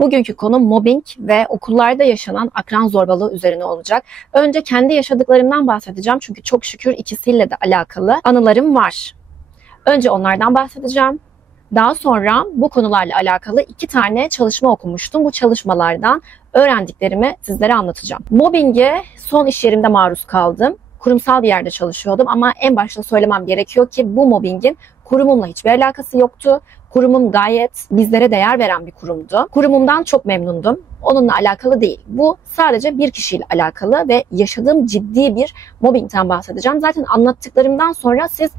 Bugünkü konum mobbing ve okullarda yaşanan akran zorbalığı üzerine olacak. Önce kendi yaşadıklarımdan bahsedeceğim çünkü çok şükür ikisiyle de alakalı anılarım var. Önce onlardan bahsedeceğim. Daha sonra bu konularla alakalı 2 tane çalışma okumuştum. Bu çalışmalardan öğrendiklerimi sizlere anlatacağım. Mobbinge son iş yerimde maruz kaldım. Kurumsal bir yerde çalışıyordum ama en başta söylemem gerekiyor ki bu mobbingin kurumumla hiçbir alakası yoktu. Kurumum gayet bizlere değer veren bir kurumdu. Kurumumdan çok memnundum. Onunla alakalı değil. Bu sadece bir kişiyle alakalı ve yaşadığım ciddi bir mobbingten bahsedeceğim. Zaten anlattıklarımdan sonra siz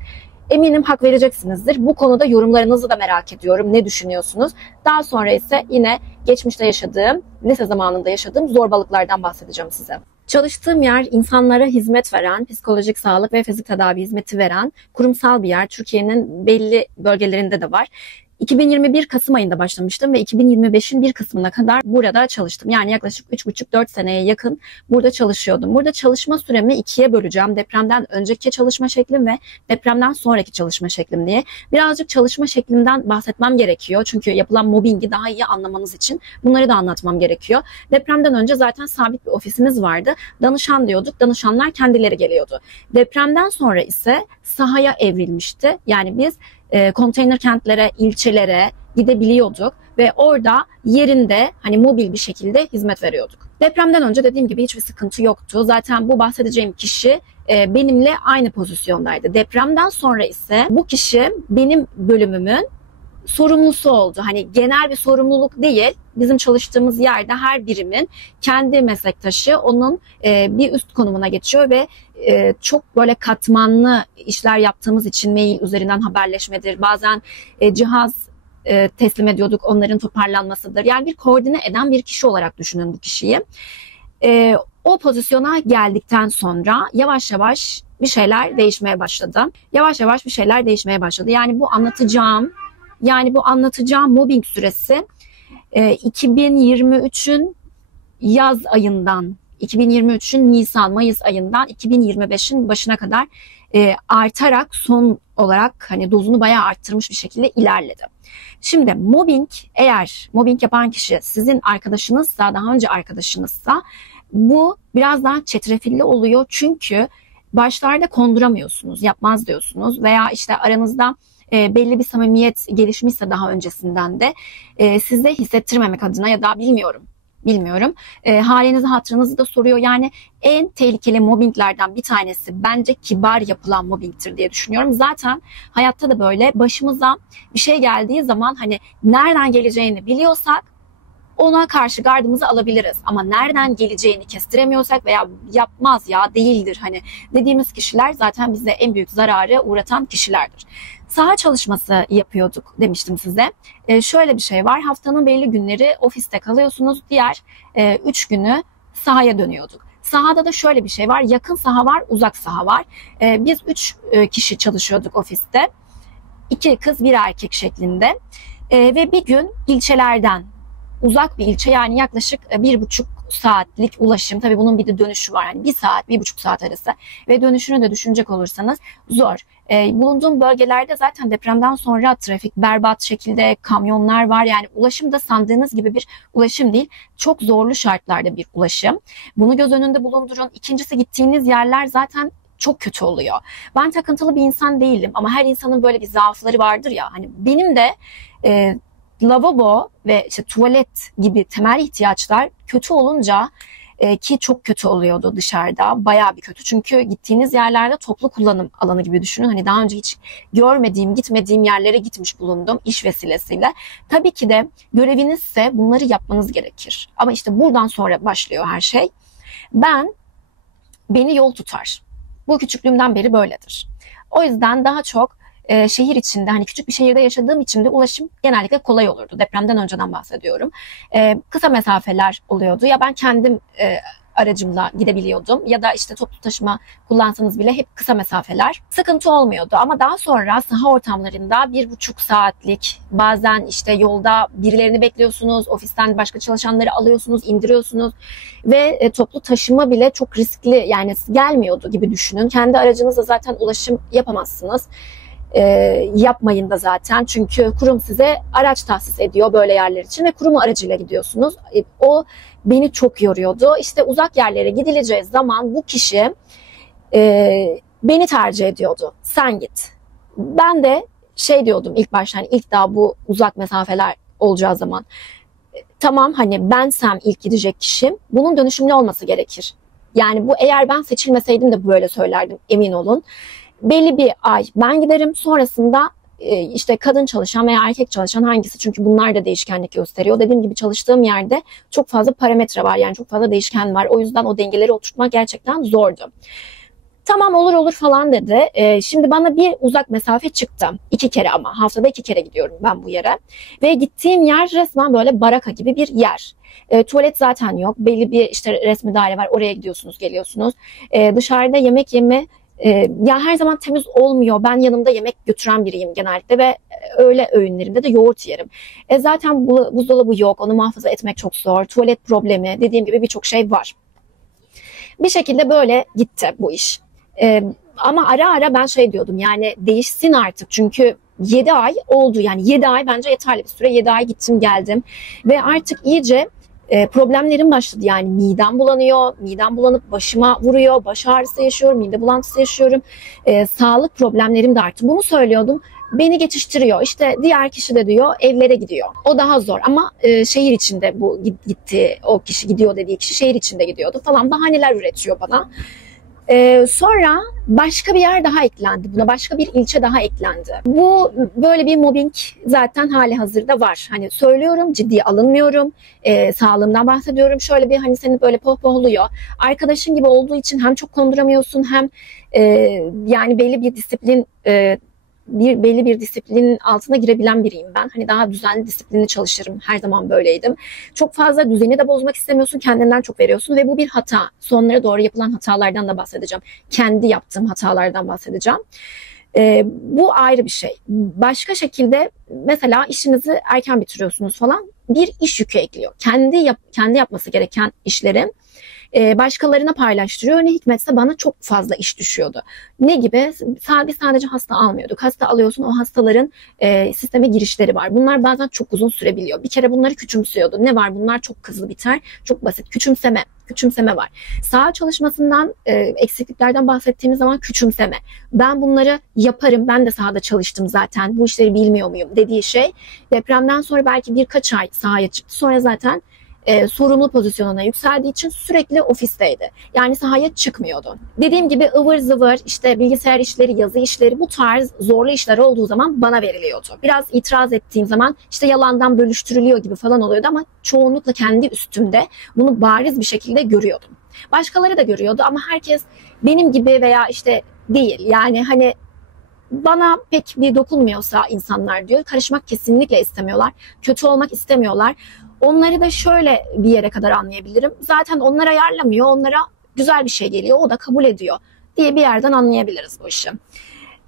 eminim hak vereceksinizdir. Bu konuda yorumlarınızı da merak ediyorum. Ne düşünüyorsunuz? Daha sonra ise yine geçmişte yaşadığım, lise zamanında yaşadığım zorbalıklardan bahsedeceğim size. Çalıştığım yer insanlara hizmet veren, psikolojik sağlık ve fizik tedavi hizmeti veren kurumsal bir yer. Türkiye'nin belli bölgelerinde de var. 2021 Kasım ayında başlamıştım ve 2025'in bir kısmına kadar burada çalıştım. Yani yaklaşık 3,5-4 seneye yakın burada çalışıyordum. Burada çalışma süremi 2'ye böleceğim. Depremden önceki çalışma şeklim ve depremden sonraki çalışma şeklim diye. Birazcık çalışma şeklimden bahsetmem gerekiyor. Çünkü yapılan mobbingi daha iyi anlamanız için bunları da anlatmam gerekiyor. Depremden önce zaten sabit bir ofisimiz vardı. Danışan diyorduk. Danışanlar kendileri geliyordu. Depremden sonra ise sahaya evrilmişti. Yani biz konteyner kentlere, ilçelere gidebiliyorduk ve orada yerinde mobil bir şekilde hizmet veriyorduk. Depremden önce dediğim gibi hiçbir sıkıntı yoktu. Zaten bu bahsedeceğim kişi benimle aynı pozisyondaydı. Depremden sonra ise bu kişi benim bölümümün sorumlusu oldu. Genel bir sorumluluk değil. Bizim çalıştığımız yerde her birimin kendi meslektaşı onun bir üst konumuna geçiyor ve çok böyle katmanlı işler yaptığımız için mail üzerinden haberleşmedir. Bazen cihaz teslim ediyorduk, onların toparlanmasıdır. Yani bir koordine eden bir kişi olarak düşünün bu kişiyi. O pozisyona geldikten sonra yavaş yavaş bir şeyler değişmeye başladı. Yani bu anlatacağım mobbing süresi 2023'ün yaz ayından, 2023'ün Nisan-Mayıs ayından 2025'in başına kadar artarak son olarak dozunu bayağı arttırmış bir şekilde ilerledi. Şimdi eğer mobbing yapan kişi sizin arkadaşınızsa, daha önce arkadaşınızsa bu biraz daha çetrefilli oluyor. Çünkü başlarda konduramıyorsunuz, yapmaz diyorsunuz veya işte aranızda belli bir samimiyet gelişmişse daha öncesinden de size hissettirmemek adına ya da bilmiyorum. Halinizi hatırınızı da soruyor. Yani en tehlikeli mobbinglerden bir tanesi bence kibar yapılan mobbingtir diye düşünüyorum. Zaten hayatta da böyle başımıza bir şey geldiği zaman nereden geleceğini biliyorsak ona karşı gardımızı alabiliriz. Ama nereden geleceğini kestiremiyorsak veya yapmaz ya değildir dediğimiz kişiler zaten bize en büyük zararı uğratan kişilerdir. Saha çalışması yapıyorduk demiştim size. Şöyle bir şey var. Haftanın belli günleri ofiste kalıyorsunuz. Diğer 3 günü sahaya dönüyorduk. Sahada da şöyle bir şey var. Yakın saha var, uzak saha var. Biz 3 kişi çalışıyorduk ofiste. 2 kız, 1 erkek şeklinde. Ve bir gün ilçelerden, uzak bir ilçe, yani yaklaşık 1,5 saatlik ulaşım. Tabii bunun bir de dönüşü var. 1 saat, 1,5 saat arası. Ve dönüşünü de düşünecek olursanız zor. Bulunduğum bölgelerde zaten depremden sonra trafik berbat şekilde, kamyonlar var. Yani ulaşım da sandığınız gibi bir ulaşım değil. Çok zorlu şartlarda bir ulaşım. Bunu göz önünde bulundurun. İkincisi, gittiğiniz yerler zaten çok kötü oluyor. Ben takıntılı bir insan değilim ama her insanın böyle bir zaafları vardır ya. Benim de lavabo ve tuvalet gibi temel ihtiyaçlar kötü olunca ki çok kötü oluyordu dışarıda, bayağı bir kötü. Çünkü gittiğiniz yerlerde toplu kullanım alanı gibi düşünün. Daha önce hiç gitmediğim yerlere gitmiş bulundum iş vesilesiyle. Tabii ki de görevinizse bunları yapmanız gerekir. Ama işte buradan sonra başlıyor her şey. Beni yol tutar. Bu küçüklüğümden beri böyledir. O yüzden daha çok şehir içinde, küçük bir şehirde yaşadığım için de ulaşım genellikle kolay olurdu. Depremden önceden bahsediyorum. Kısa mesafeler oluyordu. Ya ben kendim aracımla gidebiliyordum ya da işte toplu taşıma kullansanız bile hep kısa mesafeler. Sıkıntı olmuyordu ama daha sonra saha ortamlarında 1,5 saatlik, bazen işte yolda birilerini bekliyorsunuz, ofisten başka çalışanları alıyorsunuz, indiriyorsunuz ve toplu taşıma bile çok riskli, yani gelmiyordu gibi düşünün. Kendi aracınızla zaten ulaşım yapamazsınız. Yapmayın da zaten. Çünkü kurum size araç tahsis ediyor böyle yerler için ve kurum aracıyla gidiyorsunuz. O beni çok yoruyordu. İşte uzak yerlere gidileceği zaman bu kişi beni tercih ediyordu. Sen git. Ben de şey diyordum ilk başta, hani ilk daha bu uzak mesafeler olacağı zaman. Tamam, hani bensem ilk gidecek kişim, bunun dönüşümlü olması gerekir. Yani bu, eğer ben seçilmeseydim de böyle söylerdim, emin olun. Belli bir ay ben giderim, sonrasında işte kadın çalışan veya erkek çalışan hangisi, çünkü bunlar da değişkenlik gösteriyor. Dediğim gibi çalıştığım yerde çok fazla parametre var, yani çok fazla değişken var. O yüzden o dengeleri oturtmak gerçekten zordu. Tamam, olur olur falan dedi. Şimdi bana bir uzak mesafe çıktı. 2 kere, ama haftada 2 kere gidiyorum ben bu yere. Ve gittiğim yer resmen böyle baraka gibi bir yer. Tuvalet zaten yok. Belli bir işte resmi daire var. Oraya gidiyorsunuz, geliyorsunuz. Dışarıda yemek yeme ya her zaman temiz olmuyor. Ben yanımda yemek götüren biriyim genellikle ve öğle öğünlerimde de yoğurt yerim. Zaten buzdolabı yok. Onu muhafaza etmek çok zor. Tuvalet problemi, dediğim gibi birçok şey var. Bir şekilde böyle gitti bu iş. Ama ara ara ben şey diyordum, yani değişsin artık, çünkü 7 ay oldu, yani 7 ay bence yeterli bir süre. 7 ay gittim geldim ve artık iyice problemlerim başladı. Yani midem bulanıyor, midem bulanıp başıma vuruyor, baş ağrısı yaşıyorum, mide bulantısı yaşıyorum, sağlık problemlerim de arttı. Bunu söylüyordum, beni geçiştiriyor. İşte diğer kişi de diyor evlere gidiyor. O daha zor, ama şehir içinde bu gitti, o kişi gidiyor dediği kişi şehir içinde gidiyordu falan, bahaneler üretiyor bana. Sonra başka bir yer daha eklendi buna, başka bir ilçe daha eklendi. Bu böyle bir mobbing zaten hali hazırda var. Hani söylüyorum, ciddiye alınmıyorum. Sağlığımdan bahsediyorum. Şöyle bir, hani seni böyle pohpohluyor. Arkadaşın gibi olduğu için hem çok konduramıyorsun, hem yani belli bir disiplin belli bir disiplinin altına girebilen biriyim ben. Hani daha düzenli, disiplinli çalışırım. Her zaman böyleydim. Çok fazla düzeni de bozmak istemiyorsun. Kendinden çok veriyorsun ve bu bir hata. Sonlara doğru yapılan hatalardan da bahsedeceğim. Kendi yaptığım hatalardan bahsedeceğim. Bu ayrı bir şey. Başka şekilde mesela işinizi erken bitiriyorsunuz falan. Bir iş yükü ekliyor. Kendi yapması gereken işleri başkalarına paylaştırıyor. Ne hikmetse bana çok fazla iş düşüyordu. Ne gibi? Biz sadece hasta almıyorduk. Hasta alıyorsun, o hastaların sisteme girişleri var. Bunlar bazen çok uzun sürebiliyor. Bir kere bunları küçümsüyordu. Ne var? Bunlar çok hızlı biter. Çok basit. Küçümseme var. Saha çalışmasından, eksikliklerden bahsettiğimiz zaman küçümseme. Ben bunları yaparım. Ben de sahada çalıştım zaten. Bu işleri bilmiyor muyum dediği şey. Depremden sonra belki birkaç ay sahaya çıktı. Sonra zaten sorumlu pozisyonuna yükseldiği için sürekli ofisteydi. Yani sahaya çıkmıyordu. Dediğim gibi ıvır zıvır, işte bilgisayar işleri, yazı işleri, bu tarz zorlu işler olduğu zaman bana veriliyordu. Biraz itiraz ettiğim zaman işte yalandan bölüştürülüyor gibi falan oluyordu, ama çoğunlukla kendi üstümde bunu bariz bir şekilde görüyordum. Başkaları da görüyordu, ama herkes benim gibi veya işte değil. Yani hani bana pek bir dokunmuyorsa insanlar diyor, karışmak kesinlikle istemiyorlar. Kötü olmak istemiyorlar. Onları da şöyle bir yere kadar anlayabilirim. Zaten onlar ayarlamıyor, onlara güzel bir şey geliyor, o da kabul ediyor diye bir yerden anlayabiliriz bu işi.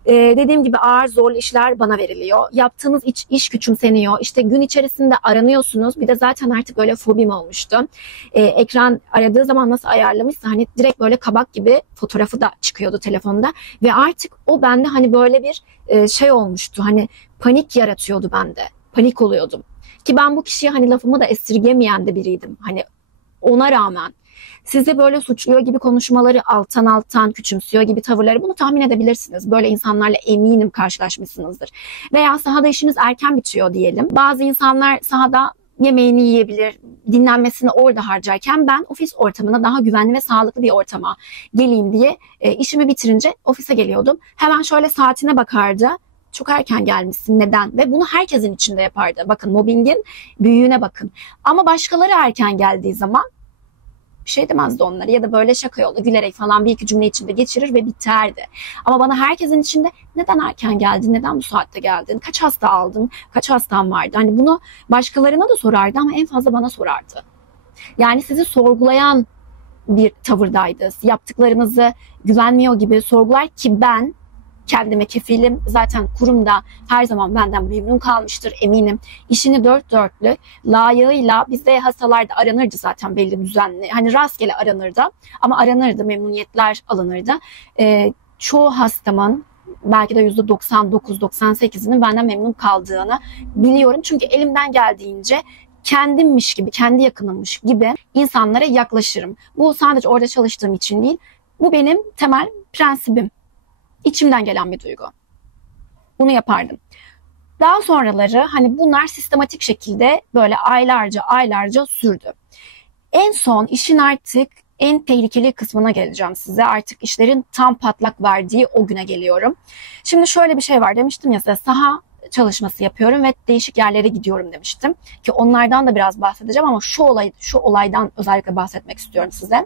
Dediğim gibi ağır zorlu işler bana veriliyor. Yaptığınız iş küçümseniyor. İşte gün içerisinde aranıyorsunuz. Bir de zaten artık böyle fobim olmuştu. Ekran aradığı zaman nasıl ayarlamışsa, hani direkt böyle kabak gibi fotoğrafı da çıkıyordu telefonda. Ve artık o bende hani böyle bir şey olmuştu. Hani panik yaratıyordu bende. Panik oluyordum. Ki ben bu kişiye hani lafımı da esirgemeyen de biriydim. Hani ona rağmen size böyle suçluyor gibi konuşmaları, alttan küçümsüyor gibi tavırları, bunu tahmin edebilirsiniz. Böyle insanlarla eminim karşılaşmışsınızdır. Veya sahada işiniz erken bitiyor diyelim. Bazı insanlar sahada yemeğini yiyebilir, dinlenmesini orada harcarken ben ofis ortamına, daha güvenli ve sağlıklı bir ortama geleyim diye işimi bitirince ofise geliyordum. Hemen şöyle saatine bakardı. Çok erken gelmişsin, neden? Ve bunu herkesin içinde yapardı. Bakın, mobbingin büyüğüne bakın. Ama başkaları erken geldiği zaman bir şey demezdi onlara, ya da böyle şaka yolu gülerek falan bir iki cümle içinde geçirir ve biterdi. Ama bana herkesin içinde neden erken geldin, neden bu saatte geldin, kaç hasta aldın, kaç hastan vardı? Hani bunu başkalarına da sorardı, ama en fazla bana sorardı. Yani sizi sorgulayan bir tavırdaydı. Yaptıklarınızı güvenmiyor gibi sorgular, ki ben kendime kefilim. Zaten kurumda her zaman benden memnun kalmıştır, eminim. İşini dört dörtlük, layığıyla, bizde hastalarda aranırdı zaten belli düzenli. Hani rastgele aranırdı, ama aranırdı, memnuniyetler alınırdı. Çoğu hastamın belki de %99-98'inin benden memnun kaldığını biliyorum. Çünkü elimden geldiğince kendimmiş gibi, kendi yakınımmış gibi insanlara yaklaşırım. Bu sadece orada çalıştığım için değil, bu benim temel prensibim. İçimden gelen bir duygu. Bunu yapardım. Daha sonraları hani bunlar sistematik şekilde böyle aylarca sürdü. En son işin artık en tehlikeli kısmına geleceğim size. Artık işlerin tam patlak verdiği o güne geliyorum. Şimdi şöyle bir şey var, demiştim ya size, saha çalışması yapıyorum ve değişik yerlere gidiyorum demiştim. Ki onlardan da biraz bahsedeceğim ama şu olaydan özellikle bahsetmek istiyorum size.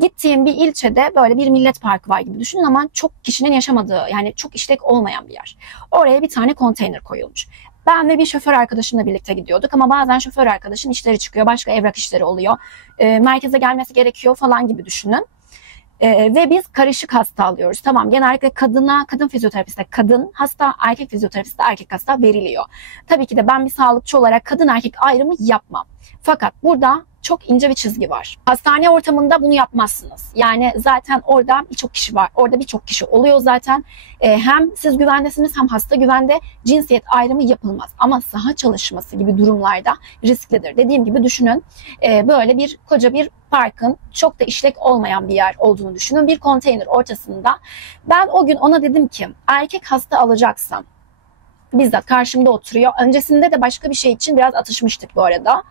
Gittiğim bir ilçede böyle bir millet parkı var gibi düşünün ama çok kişinin yaşamadığı, yani çok işlek olmayan bir yer. Oraya bir tane konteyner koyulmuş. Ben ve bir şoför arkadaşımla birlikte gidiyorduk ama bazen şoför arkadaşın işleri çıkıyor, başka evrak işleri oluyor. Merkeze gelmesi gerekiyor falan gibi düşünün. Ve biz karışık hasta alıyoruz. Tamam, genellikle kadın fizyoterapiste kadın hasta, erkek fizyoterapiste erkek hasta veriliyor. Tabii ki de ben bir sağlıkçı olarak kadın erkek ayrımı yapmam. Fakat burada çok ince bir çizgi var. Hastane ortamında bunu yapmazsınız. Yani zaten orada birçok kişi var. Orada birçok kişi oluyor zaten. Hem siz güvendesiniz hem hasta güvende, cinsiyet ayrımı yapılmaz. Ama saha çalışması gibi durumlarda risklidir. Dediğim gibi düşünün, böyle bir koca bir parkın çok da işlek olmayan bir yer olduğunu düşünün. Bir konteyner ortasında. Ben o gün ona dedim ki erkek hasta alacaksam, bizzat karşımda oturuyor. Öncesinde de başka bir şey için biraz atışmıştık bu arada.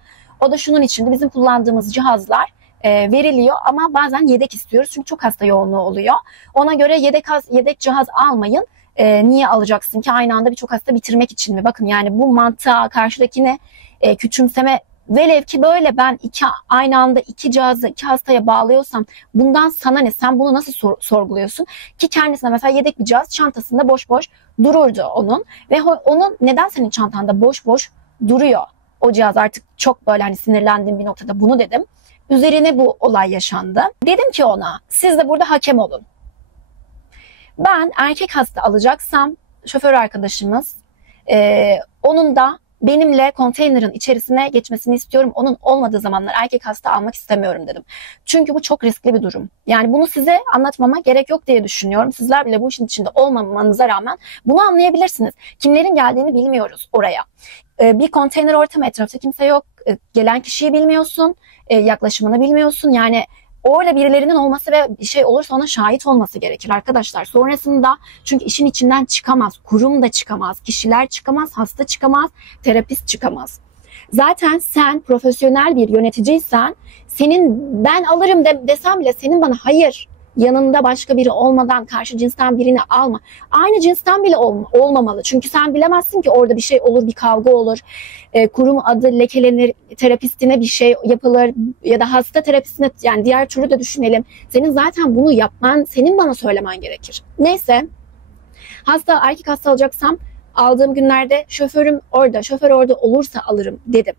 O da şunun içinde, bizim kullandığımız cihazlar veriliyor ama bazen yedek istiyoruz. Çünkü çok hasta yoğunluğu oluyor. Ona göre yedek cihaz almayın. Niye alacaksın ki? Aynı anda birçok hasta bitirmek için mi? Bakın yani bu mantığa karşıdakine küçümseme, velev ki böyle ben aynı anda iki cihazı iki hastaya bağlıyorsam bundan sana ne? Sen bunu nasıl sorguluyorsun? Ki kendisine mesela yedek bir cihaz çantasında boş boş dururdu onun. Ve onun neden senin çantanda boş boş duruyor? O cihaz artık çok böyle hani sinirlendiğim bir noktada bunu dedim. Üzerine bu olay yaşandı. Dedim ki ona, siz de burada hakem olun. Ben erkek hasta alacaksam şoför arkadaşımız, onun da benimle konteynerin içerisine geçmesini istiyorum. Onun olmadığı zamanlar erkek hasta almak istemiyorum dedim. Çünkü bu çok riskli bir durum. Yani bunu size anlatmama gerek yok diye düşünüyorum. Sizler bile bu işin içinde olmamanıza rağmen bunu anlayabilirsiniz. Kimlerin geldiğini bilmiyoruz oraya. Bir konteyner ortamı, etrafta kimse yok. Gelen kişiyi bilmiyorsun. Yaklaşımını bilmiyorsun. Yani orada birilerinin olması ve bir şey olursa ona şahit olması gerekir arkadaşlar. Sonrasında çünkü işin içinden çıkamaz. Kurum da çıkamaz. Kişiler çıkamaz. Hasta çıkamaz. Terapist çıkamaz. Zaten sen profesyonel bir yöneticiysen, senin ben alırım desem bile senin bana hayır, yanında başka biri olmadan karşı cinsten birini alma. Aynı cinsten bile olmamalı. Çünkü sen bilemezsin ki orada bir şey olur, bir kavga olur. Kurum adı lekelenir, terapistine bir şey yapılır ya da hasta terapistine, yani diğer türlü de düşünelim. Senin zaten bunu yapman, senin bana söylemen gerekir. Neyse, erkek hasta alacaksam aldığım günlerde şoför orada olursa alırım dedim.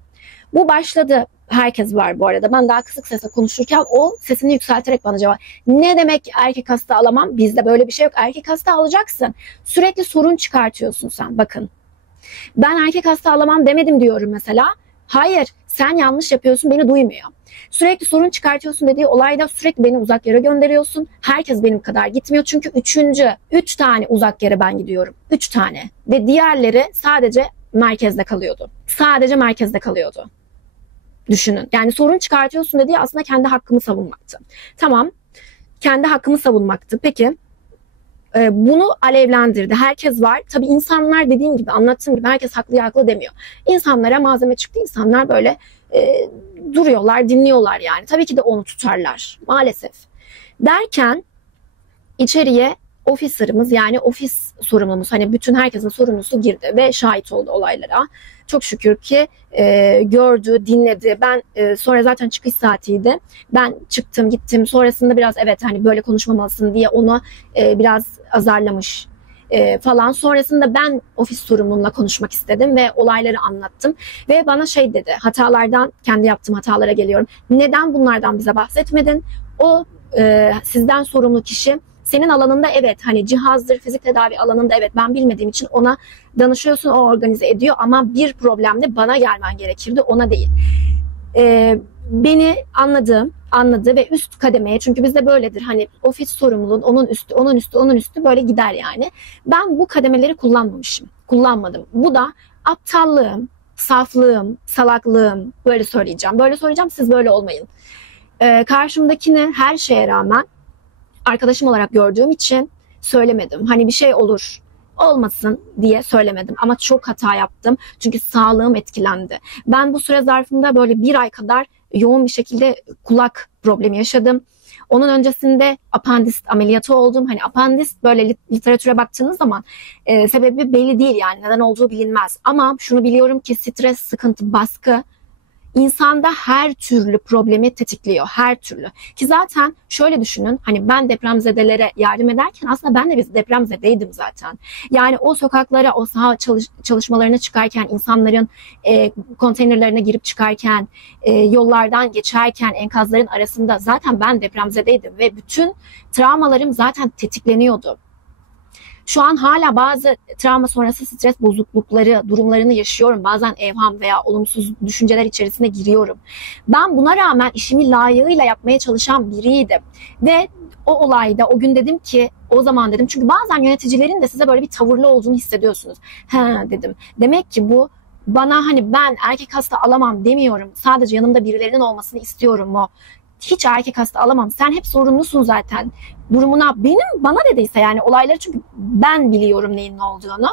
Bu başladı. Herkes var bu arada. Ben daha kısık sesle konuşurken o sesini yükselterek bana cevap. Ne demek erkek hasta alamam? Bizde böyle bir şey yok. Erkek hasta alacaksın. Sürekli sorun çıkartıyorsun sen. Bakın. Ben erkek hasta alamam demedim diyorum mesela. Hayır, sen yanlış yapıyorsun, beni duymuyor. Sürekli sorun çıkartıyorsun dediği olayda sürekli beni uzak yere gönderiyorsun. Herkes benim kadar gitmiyor çünkü 3 tane uzak yere ben gidiyorum. 3 tane. Ve diğerleri sadece merkezde kalıyordu. Sadece merkezde kalıyordu. Düşünün. Yani sorun çıkartıyorsun dediği aslında kendi hakkımı savunmaktı. Tamam. Kendi hakkımı savunmaktı. Peki. Bunu alevlendirdi. Herkes var. Tabii insanlar, dediğim gibi, anlattığım gibi, herkes haklı demiyor. İnsanlara malzeme çıktı. İnsanlar böyle duruyorlar, dinliyorlar yani. Tabii ki de onu tutarlar. Maalesef. Derken içeriye officer'ımız, yani ofis sorumlumuz, hani bütün herkesin sorumlusu girdi ve şahit oldu olaylara. Çok şükür ki gördü, dinledi. Ben sonra zaten çıkış saatiydi. Ben çıktım, gittim. Sonrasında biraz evet hani böyle konuşmamalısın diye onu biraz azarlamış falan. Sonrasında ben ofis sorumlumla konuşmak istedim ve olayları anlattım. Ve bana şey dedi, kendi yaptığım hatalara geliyorum. Neden bunlardan bize bahsetmedin? O sizden sorumlu kişi senin alanında evet hani cihazdır, fizik tedavi alanında evet ben bilmediğim için ona danışıyorsun, o organize ediyor ama bir problemle bana gelmen gerekirdi, ona değil. beni anladı ve üst kademeye, çünkü bizde böyledir hani ofis sorumluluğun onun üstü böyle gider yani. Ben bu kademeleri kullanmadım. Bu da aptallığım, saflığım, salaklığım, böyle söyleyeceğim, siz böyle olmayın. Karşımdakini her şeye rağmen arkadaşım olarak gördüğüm için söylemedim. Hani bir şey olur, olmasın diye söylemedim. Ama çok hata yaptım. Çünkü sağlığım etkilendi. Ben bu süre zarfında böyle bir ay kadar yoğun bir şekilde kulak problemi yaşadım. Onun öncesinde apandist ameliyatı oldum. Hani apandist böyle literatüre baktığınız zaman sebebi belli değil yani. Neden olduğu bilinmez. Ama şunu biliyorum ki stres, sıkıntı, baskı İnsanda her türlü problemi tetikliyor. Her türlü. Ki zaten şöyle düşünün. Hani ben depremzedelere yardım ederken aslında ben de bir depremzedeydim zaten. Yani o sokaklara, o saha çalışmalarına çıkarken, insanların konteynerlerine girip çıkarken, yollardan geçerken, enkazların arasında zaten ben depremzedeydim. Ve bütün travmalarım zaten tetikleniyordu. Şu an hala bazı travma sonrası stres bozuklukları, durumlarını yaşıyorum. Bazen evham veya olumsuz düşünceler içerisine giriyorum. Ben buna rağmen işimi layığıyla yapmaya çalışan biriydim. Ve o olayda, o gün dedim ki, o zaman dedim. Çünkü bazen yöneticilerin de size böyle bir tavırlı olduğunu hissediyorsunuz. Dedim. Demek ki bu bana hani ben erkek hasta alamam demiyorum. Sadece yanımda birilerinin olmasını istiyorum o. Hiç erkek hasta alamam. Sen hep sorumlusun zaten. Durumuna bana dediyse yani olayları, çünkü ben biliyorum neyin ne olduğunu.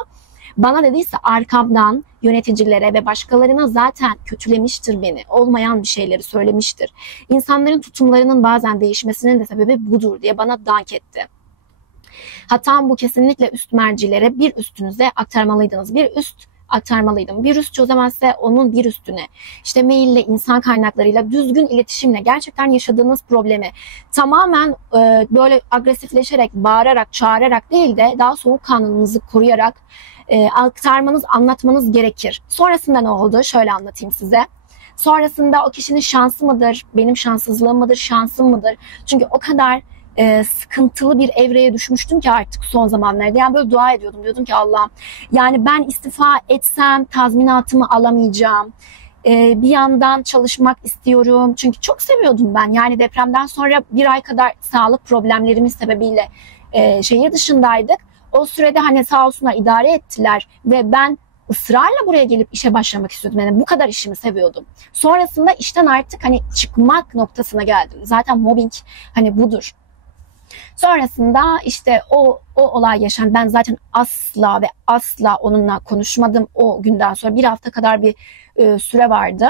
Bana dediyse arkamdan yöneticilere ve başkalarına zaten kötülemiştir beni. Olmayan bir şeyleri söylemiştir. İnsanların tutumlarının bazen değişmesinin de sebebi budur diye bana dank etti. Hatam bu, kesinlikle üst mercilere, bir üstünüze aktarmalıydınız. Bir üst çözemezse onun bir üstüne, işte maille, insan kaynaklarıyla, düzgün iletişimle gerçekten yaşadığınız problemi tamamen böyle agresifleşerek, bağırarak, çağırarak değil de daha soğukkanlılığınızı koruyarak aktarmanız, anlatmanız gerekir. Sonrasında ne oldu? Şöyle anlatayım size. Sonrasında o kişinin şansı mıdır, benim şanssızlığım mıdır, şansım mıdır? Çünkü o kadar sıkıntılı bir evreye düşmüştüm ki artık son zamanlarda. Yani böyle dua ediyordum. Diyordum ki Allah'ım, yani ben istifa etsem tazminatımı alamayacağım. Bir yandan çalışmak istiyorum. Çünkü çok seviyordum ben. Yani depremden sonra bir ay kadar sağlık problemlerimiz sebebiyle şehir dışındaydık. O sürede hani sağ olsunlar idare ettiler ve ben ısrarla buraya gelip işe başlamak istiyordum. Yani bu kadar işimi seviyordum. Sonrasında işten artık hani çıkmak noktasına geldim. Zaten mobbing hani budur. Sonrasında işte o olay yaşandı. Ben zaten asla ve asla onunla konuşmadım. O günden sonra bir hafta kadar bir süre vardı.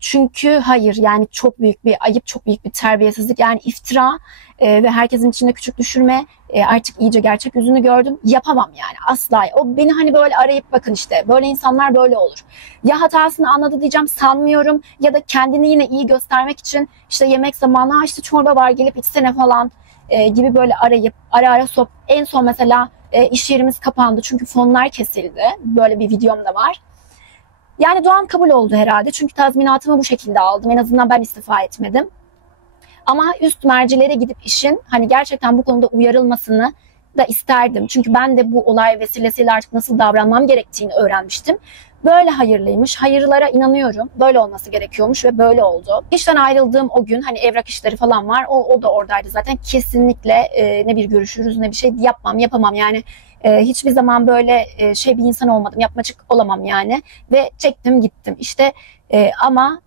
Çünkü hayır, yani çok büyük bir ayıp, çok büyük bir terbiyesizlik, yani iftira ve herkesin içinde küçük düşürme. Artık iyice gerçek yüzünü gördüm. Yapamam yani, asla. O beni hani böyle arayıp bakın işte böyle insanlar böyle olur. Ya hatasını anladı diyeceğim, sanmıyorum, ya da kendini yine iyi göstermek için işte yemek zamanı işte çorba var gelip içsene falan gibi böyle arayıp ara en son mesela iş yerimiz kapandı çünkü fonlar kesildi. Böyle bir videom da var. Yani duam kabul oldu herhalde. Çünkü tazminatımı bu şekilde aldım. En azından ben istifa etmedim. Ama üst mercilere gidip işin hani gerçekten bu konuda uyarılmasını da isterdim. Çünkü ben de bu olay vesilesiyle artık nasıl davranmam gerektiğini öğrenmiştim. Böyle hayırlıymış. Hayırlara inanıyorum. Böyle olması gerekiyormuş ve böyle oldu. İşten ayrıldığım o gün hani evrak işleri falan var. O da oradaydı zaten. Kesinlikle ne bir görüşürüz ne bir şey yapamam yani. Hiçbir zaman böyle bir insan olmadım. Yapmacık olamam yani. Ve çektim gittim. İşte ama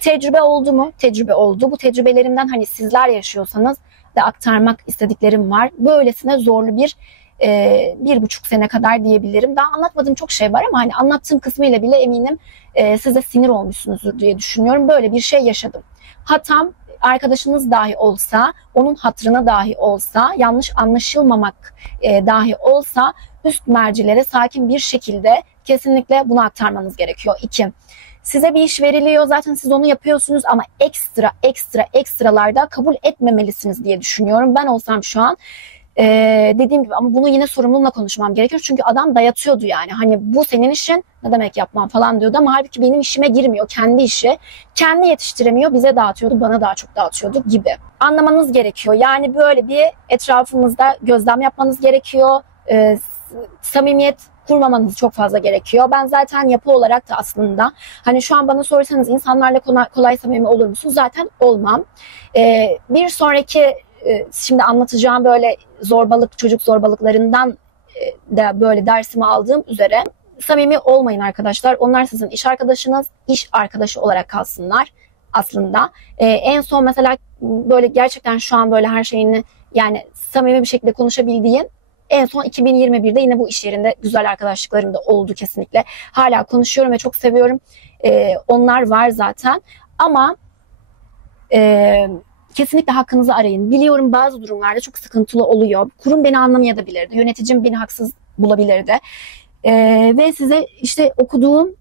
tecrübe oldu mu? Tecrübe oldu. Bu tecrübelerimden hani sizler yaşıyorsanız da aktarmak istediklerim var. Böylesine zorlu bir 1,5 sene kadar diyebilirim. Daha anlatmadığım çok şey var ama hani anlattığım kısmıyla bile eminim size sinir olmuşsunuzdur diye düşünüyorum. Böyle bir şey yaşadım. Hatam arkadaşınız dahi olsa, onun hatırına dahi olsa, yanlış anlaşılmamak dahi olsa üst mercilere sakin bir şekilde kesinlikle bunu aktarmanız gerekiyor. 2. Size bir iş veriliyor, zaten siz onu yapıyorsunuz ama ekstralarda kabul etmemelisiniz diye düşünüyorum. Ben olsam şu an dediğim gibi, ama bunu yine sorumluluğumla konuşmam gerekiyor. Çünkü adam dayatıyordu yani. Hani bu senin işin, ne demek yapmam falan diyordu ama halbuki benim işime girmiyor. Kendi işi. Kendi yetiştiremiyor. Bize dağıtıyordu. Bana daha çok dağıtıyordu gibi. Anlamanız gerekiyor. Yani böyle bir etrafınızda gözlem yapmanız gerekiyor. samimiyet kurmamanız çok fazla gerekiyor. Ben zaten yapı olarak da aslında hani şu an bana sorsanız insanlarla kolay samimi olur musun? Zaten olmam. Bir sonraki şimdi anlatacağım böyle çocuk zorbalıklarından da böyle dersimi aldığım üzere samimi olmayın arkadaşlar. Onlar sizin iş arkadaşınız, iş arkadaşı olarak kalsınlar aslında. En son mesela böyle gerçekten şu an böyle her şeyini yani samimi bir şekilde konuşabildiğin en son 2021'de yine bu iş yerinde güzel arkadaşlıklarım da oldu kesinlikle. Hala konuşuyorum ve çok seviyorum. Onlar var zaten. Ama kesinlikle hakkınızı arayın. Biliyorum bazı durumlarda çok sıkıntılı oluyor. Kurum beni anlamayabilirdi. Yöneticim beni haksız bulabilirdi. Ve size işte okuduğum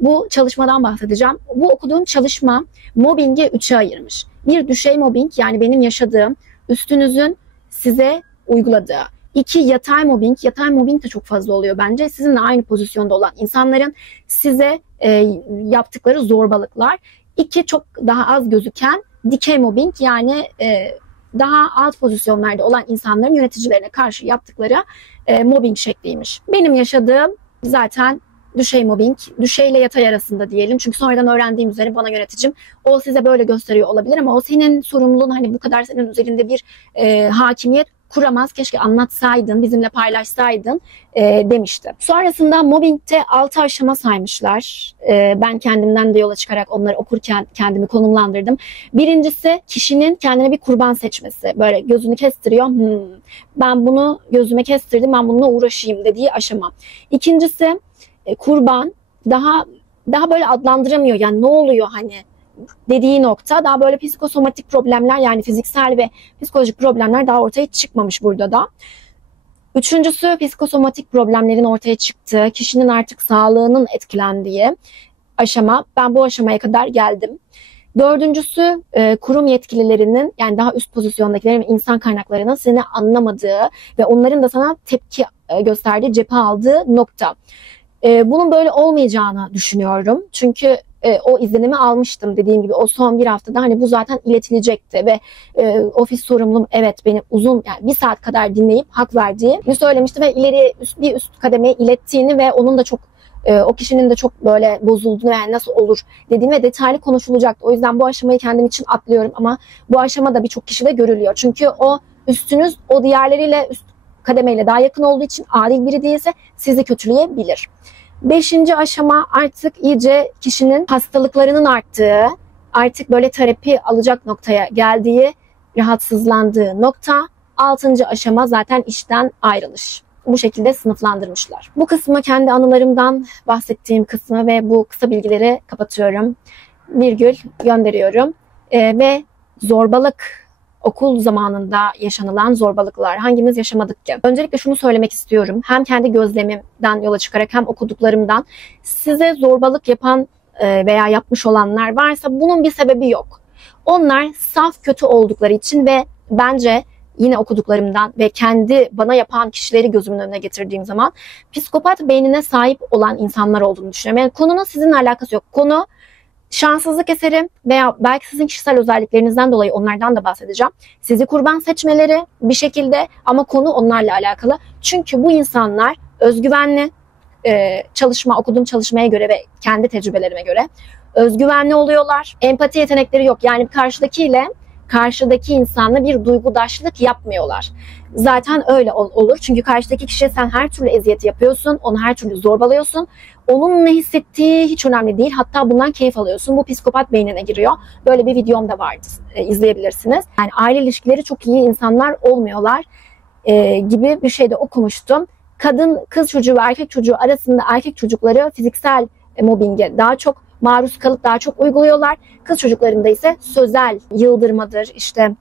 bu çalışmadan bahsedeceğim. Bu okuduğum çalışma mobbingi 3'e ayırmış. Bir düşey mobbing, yani benim yaşadığım, üstünüzün size uyguladığı. 2 yatay mobbing. Yatay mobbing de çok fazla oluyor bence. Sizinle aynı pozisyonda olan insanların size yaptıkları zorbalıklar. 2 çok daha az gözüken dikey mobbing, yani daha alt pozisyonlarda olan insanların yöneticilerine karşı yaptıkları mobbing şekliymiş. Benim yaşadığım zaten düşey mobbing, düşeyle yatay arasında diyelim. Çünkü sonradan öğrendiğim üzere bana yöneticim o size böyle gösteriyor olabilir ama o senin sorumluluğun, hani bu kadar senin üzerinde bir hakimiyet kuramaz. Keşke anlatsaydın, bizimle paylaşsaydın demişti. Sonrasında mobbingte 6 aşama saymışlar. Ben kendimden de yola çıkarak onları okurken kendimi konumlandırdım. Birincisi kişinin kendine bir kurban seçmesi. Böyle gözünü kestiriyor. Ben bunu gözüme kestirdim, ben bununla uğraşayım dediği aşama. İkincisi kurban daha böyle adlandıramıyor. Yani ne oluyor hani dediği nokta, daha böyle psikosomatik problemler, yani fiziksel ve psikolojik problemler daha ortaya çıkmamış burada da. Üçüncüsü psikosomatik problemlerin ortaya çıktığı, kişinin artık sağlığının etkilendiği aşama. Ben bu aşamaya kadar geldim. Dördüncüsü kurum yetkililerinin, yani daha üst pozisyondakilerin ve insan kaynaklarının seni anlamadığı ve onların da sana tepki gösterdiği, cephe aldığı nokta. Bunun böyle olmayacağını düşünüyorum. Çünkü o izlenimi almıştım dediğim gibi o son bir haftada, hani bu zaten iletilecekti ve ofis sorumlum evet beni uzun, yani 1 saat kadar dinleyip hak verdiğini söylemişti ve ileri bir üst kademeye ilettiğini ve onun da çok o kişinin de çok böyle bozulduğunu ve nasıl olur dediğini ve detaylı konuşulacaktı. O yüzden bu aşamayı kendim için atlıyorum ama bu aşamada birçok kişide görülüyor. Çünkü o üstünüz o diğerleriyle üst kademeyle daha yakın olduğu için adil biri değilse sizi kötüleyebilir. 5. aşama artık iyice kişinin hastalıklarının arttığı, artık böyle terapi alacak noktaya geldiği, rahatsızlandığı nokta. 6. aşama zaten işten ayrılış. Bu şekilde sınıflandırmışlar. Bu kısmı kendi anılarımdan bahsettiğim kısmı ve bu kısa bilgileri kapatıyorum. Virgül gönderiyorum. Ve zorbalık, okul zamanında yaşanılan zorbalıklar hangimiz yaşamadık ki? Öncelikle şunu söylemek istiyorum. Hem kendi gözlemimden yola çıkarak hem okuduklarımdan, size zorbalık yapan veya yapmış olanlar varsa bunun bir sebebi yok. Onlar saf kötü oldukları için ve bence yine okuduklarımdan ve kendi bana yapan kişileri gözümün önüne getirdiğim zaman psikopat beynine sahip olan insanlar olduğunu düşünüyorum. Yani konunun sizinle alakası yok. Konu şanssızlık eseri veya belki sizin kişisel özelliklerinizden dolayı, onlardan da bahsedeceğim. Sizi kurban seçmeleri bir şekilde, ama konu onlarla alakalı. Çünkü bu insanlar özgüvenli, okuduğum çalışmaya göre ve kendi tecrübelerime göre özgüvenli oluyorlar. Empati yetenekleri yok. Yani karşıdaki insanla bir duygudaşlık yapmıyorlar. Zaten öyle olur. Çünkü karşıdaki kişiye sen her türlü eziyeti yapıyorsun. Onu her türlü zorbalıyorsun. Onun ne hissettiği hiç önemli değil. Hatta bundan keyif alıyorsun. Bu psikopat beynine giriyor. Böyle bir videom da vardı. İzleyebilirsiniz. Yani aile ilişkileri çok iyi insanlar olmuyorlar gibi bir şey de okumuştum. Kız çocuğu ve erkek çocuğu arasında erkek çocukları fiziksel mobbinge daha çok maruz kalıp daha çok uyguluyorlar. Kız çocuklarında ise sözel yıldırmadır, işte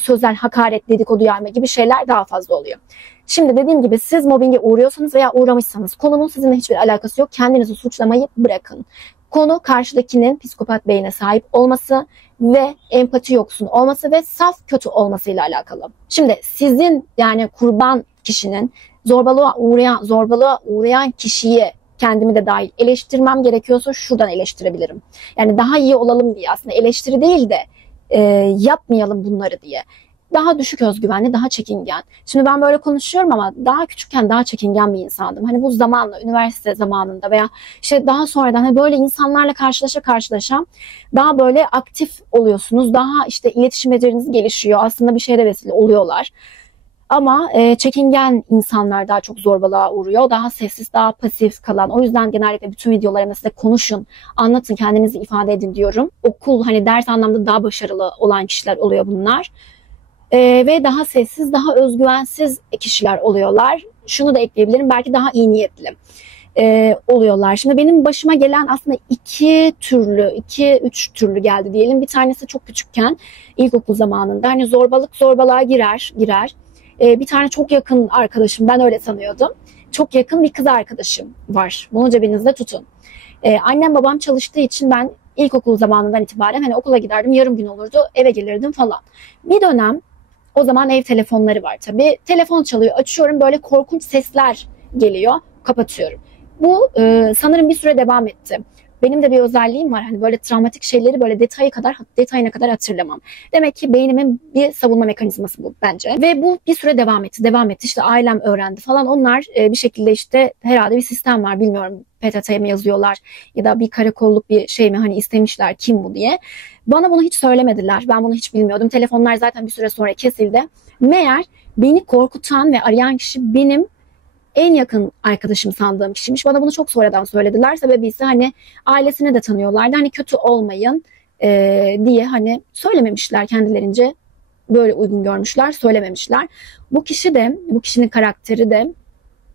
sözel hakaret, dedikodu yayma gibi şeyler daha fazla oluyor. Şimdi dediğim gibi siz mobbinge uğruyorsanız veya uğramışsanız konunun sizinle hiçbir alakası yok. Kendinizi suçlamayı bırakın. Konu karşıdakinin psikopat beyine sahip olması ve empati yoksun olması ve saf kötü olmasıyla alakalı. Şimdi sizin, yani kurban kişinin zorbalığa uğrayan kişiyi, kendimi de dahil eleştirmem gerekiyorsa şuradan eleştirebilirim. Yani daha iyi olalım diye, aslında eleştiri değil de yapmayalım bunları diye. daha düşük özgüvenli, daha çekingen. Şimdi ben böyle konuşuyorum ama daha küçükken daha çekingen bir insandım. Hani bu zamanla, üniversite zamanında veya işte daha sonradan hani böyle insanlarla karşılaşa daha böyle aktif oluyorsunuz. Daha işte iletişim beceriniz gelişiyor. Aslında bir şeyde vesile oluyorlar. Ama çekingen insanlar daha çok zorbalığa uğruyor. Daha sessiz, daha pasif kalan. O yüzden genellikle bütün videolarımda size konuşun, anlatın, kendinizi ifade edin diyorum. Okul, hani ders anlamda daha başarılı olan kişiler oluyor bunlar. Ve daha sessiz, daha özgüvensiz kişiler oluyorlar. Şunu da ekleyebilirim, belki daha iyi niyetli oluyorlar. Şimdi benim başıma gelen aslında iki üç türlü geldi diyelim. Bir tanesi çok küçükken, ilkokul zamanında. Hani zorbalığa girer. Bir tane çok yakın arkadaşım, ben öyle sanıyordum. Çok yakın bir kız arkadaşım var. Bunu cebinizde tutun. Annem babam çalıştığı için ben ilkokul zamanından itibaren hani okula giderdim, yarım gün olurdu, eve gelirdim falan. Bir dönem, o zaman ev telefonları var tabii. Telefon çalıyor, açıyorum, böyle korkunç sesler geliyor, kapatıyorum. Bu sanırım bir süre devam etti. Benim de bir özelliğim var. Hani böyle travmatik şeyleri böyle detayına kadar hatırlamam. Demek ki beynimin bir savunma mekanizması bu bence. Ve bu bir süre devam etti. İşte ailem öğrendi falan. Onlar bir şekilde işte herhalde bir sistem var. Bilmiyorum, PTT'ye mi yazıyorlar ya da bir karakolluk bir şey mi, hani istemişler kim bu diye. Bana bunu hiç söylemediler. Ben bunu hiç bilmiyordum. Telefonlar zaten bir süre sonra kesildi. Meğer beni korkutan ve arayan kişi benim en yakın arkadaşım sandığım kişiymiş. Bana bunu çok sonradan söylediler. Sebebi ise hani ailesini de tanıyorlardı. Hani kötü olmayın diye hani söylememişler kendilerince. Böyle uygun görmüşler, söylememişler. Bu kişinin karakteri de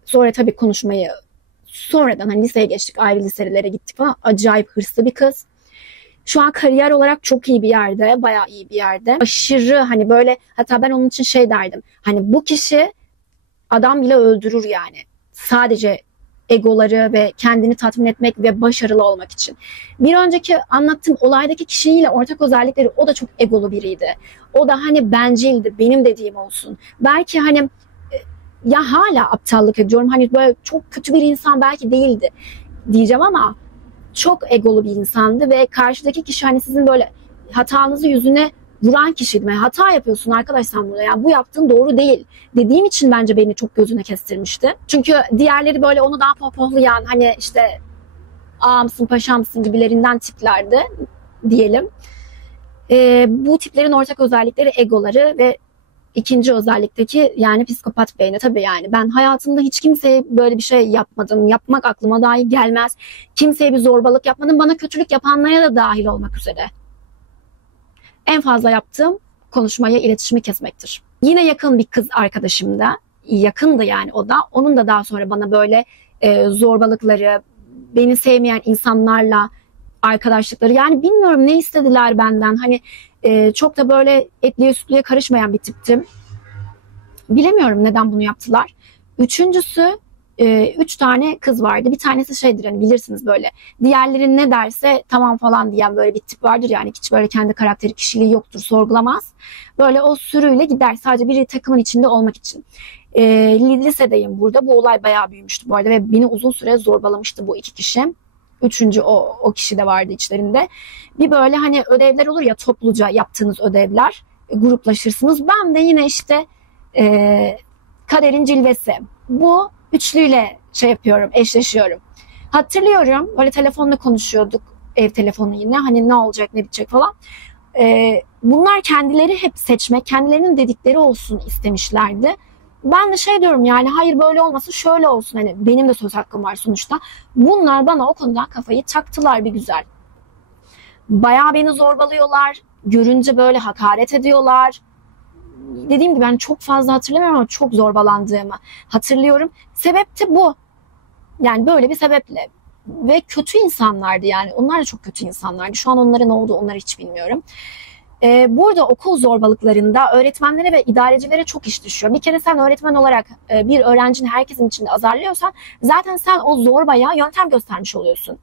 sonra tabii konuşmayı sonradan hani liseye geçtik, ayrı liselere gittik falan. Acayip hırslı bir kız. Şu an kariyer olarak çok iyi bir yerde, bayağı iyi bir yerde. Aşırı hani böyle, hatta ben onun için şey derdim. Hani bu kişi adam bile öldürür yani. Sadece egoları ve kendini tatmin etmek ve başarılı olmak için. Bir önceki anlattığım olaydaki kişiyle ortak özellikleri, o da çok egolu biriydi. O da hani bencildi, benim dediğim olsun. Belki hani ya hala aptallık ediyorum. Hani böyle çok kötü bir insan belki değildi diyeceğim ama çok egolu bir insandı ve karşıdaki kişi hani sizin böyle hatanızı yüzüne vuran kişiydi. Yani hata yapıyorsun arkadaş sen burada. Yani bu yaptığın doğru değil dediğim için bence beni çok gözüne kestirmişti. Çünkü diğerleri böyle onu daha pohpohlayan, hani işte ağamsın paşamsın gibilerinden tiplerdi diyelim. Bu tiplerin ortak özellikleri egoları ve ikinci özellikteki yani psikopat beyni. Tabii yani ben hayatımda hiç kimseye böyle bir şey yapmadım. Yapmak aklıma dahi gelmez. Kimseye bir zorbalık yapmadım. Bana kötülük yapanlara da dahil olmak üzere. En fazla yaptığım konuşmayı, iletişimi kesmektir. Yine yakın bir kız arkadaşım da, yakındı yani o da. Onun da daha sonra bana böyle zorbalıkları, beni sevmeyen insanlarla arkadaşlıkları, yani bilmiyorum ne istediler benden. Hani çok da böyle etliye sütlüye karışmayan bir tiptim. Bilemiyorum neden bunu yaptılar. Üçüncüsü, 3 tane kız vardı. Bir tanesi şeydir hani, bilirsiniz böyle. Diğerleri ne derse tamam falan diyen böyle bir tip vardır yani, hiç böyle kendi karakteri, kişiliği yoktur, sorgulamaz. Böyle o sürüyle gider sadece bir takımın içinde olmak için. Lisedeyim burada. Bu olay bayağı büyümüştü bu arada ve beni uzun süre zorbalamıştı bu 2 kişi. Üçüncü o kişi de vardı içlerinde. Bir böyle hani ödevler olur ya, topluca yaptığınız ödevler. Gruplaşırsınız. Ben de yine işte kaderin cilvesi. Bu üçlüyle şey yapıyorum, eşleşiyorum. Hatırlıyorum böyle telefonla konuşuyorduk. Ev telefonu yine. Hani ne olacak, ne bitecek falan. Bunlar kendileri hep seçmek, kendilerinin dedikleri olsun istemişlerdi. Ben de şey diyorum yani, hayır böyle olmasın, şöyle olsun. Hani benim de söz hakkım var sonuçta. Bunlar bana o konudan kafayı taktılar bir güzel. Bayağı beni zorbalıyorlar. Görünce böyle hakaret ediyorlar. Dediğim gibi ben çok fazla hatırlamıyorum ama çok zorbalandığımı hatırlıyorum. Sebep de bu. Yani böyle bir sebeple. Ve kötü insanlardı yani. Onlar da çok kötü insanlardı. Şu an onların ne oldu onları hiç bilmiyorum. Burada okul zorbalıklarında öğretmenlere ve idarecilere çok iş düşüyor. Bir kere sen öğretmen olarak bir öğrencini herkesin içinde azarlıyorsan zaten sen o zorbaya yöntem göstermiş oluyorsun.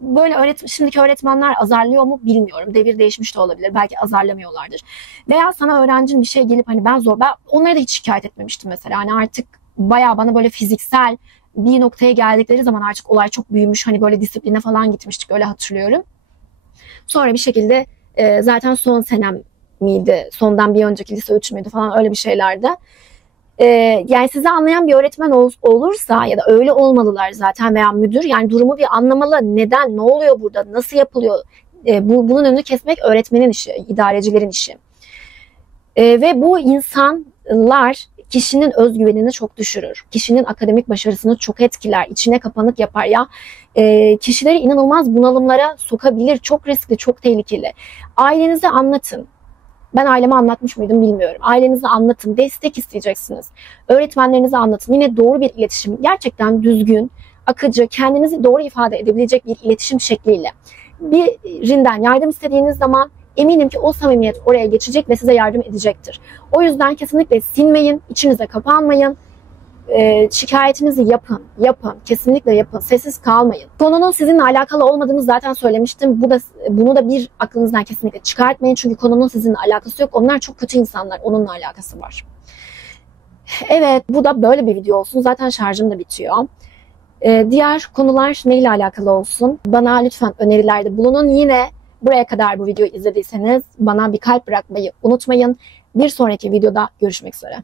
Böyle şimdiki öğretmenler azarlıyor mu bilmiyorum. Devir değişmiş de olabilir. Belki azarlamıyorlardır. Veya sana öğrencin bir şey gelip hani ben onlara da hiç şikayet etmemiştim mesela. Hani artık bayağı bana böyle fiziksel bir noktaya geldikleri zaman artık olay çok büyümüş. Hani böyle disipline falan gitmiştik, öyle hatırlıyorum. Sonra bir şekilde zaten son senem miydi? Sondan bir önceki lise 3 müydü falan, öyle bir şeylerdi. Yani sizi anlayan bir öğretmen olursa ya da öyle olmalılar zaten veya müdür, yani durumu bir anlamalı. Neden? Ne oluyor burada? Nasıl yapılıyor? Bunun önünü kesmek öğretmenin işi, idarecilerin işi. Ve bu insanlar kişinin özgüvenini çok düşürür. Kişinin akademik başarısını çok etkiler. İçine kapanık yapar ya. Kişileri inanılmaz bunalımlara sokabilir. Çok riskli, çok tehlikeli. Ailenize anlatın. Ben aileme anlatmış mıydım bilmiyorum. Ailenize anlatın. Destek isteyeceksiniz. Öğretmenlerinize anlatın. Yine doğru bir iletişim. Gerçekten düzgün, akıcı, kendinizi doğru ifade edebilecek bir iletişim şekliyle. Birinden yardım istediğiniz zaman eminim ki o samimiyet oraya geçecek ve size yardım edecektir. O yüzden kesinlikle sinmeyin, içinize kapanmayın. Şikayetinizi yapın. Kesinlikle yapın. Sessiz kalmayın. Konunun sizinle alakalı olmadığını zaten söylemiştim. Bunu da bir aklınızdan kesinlikle çıkartmayın. Çünkü konunun sizinle alakası yok. Onlar çok kötü insanlar. Onunla alakası var. Evet, bu da böyle bir video olsun. Zaten şarjım da bitiyor. Diğer konular neyle alakalı olsun? Bana lütfen önerilerde bulunun. Yine buraya kadar bu videoyu izlediyseniz bana bir kalp bırakmayı unutmayın. Bir sonraki videoda görüşmek üzere.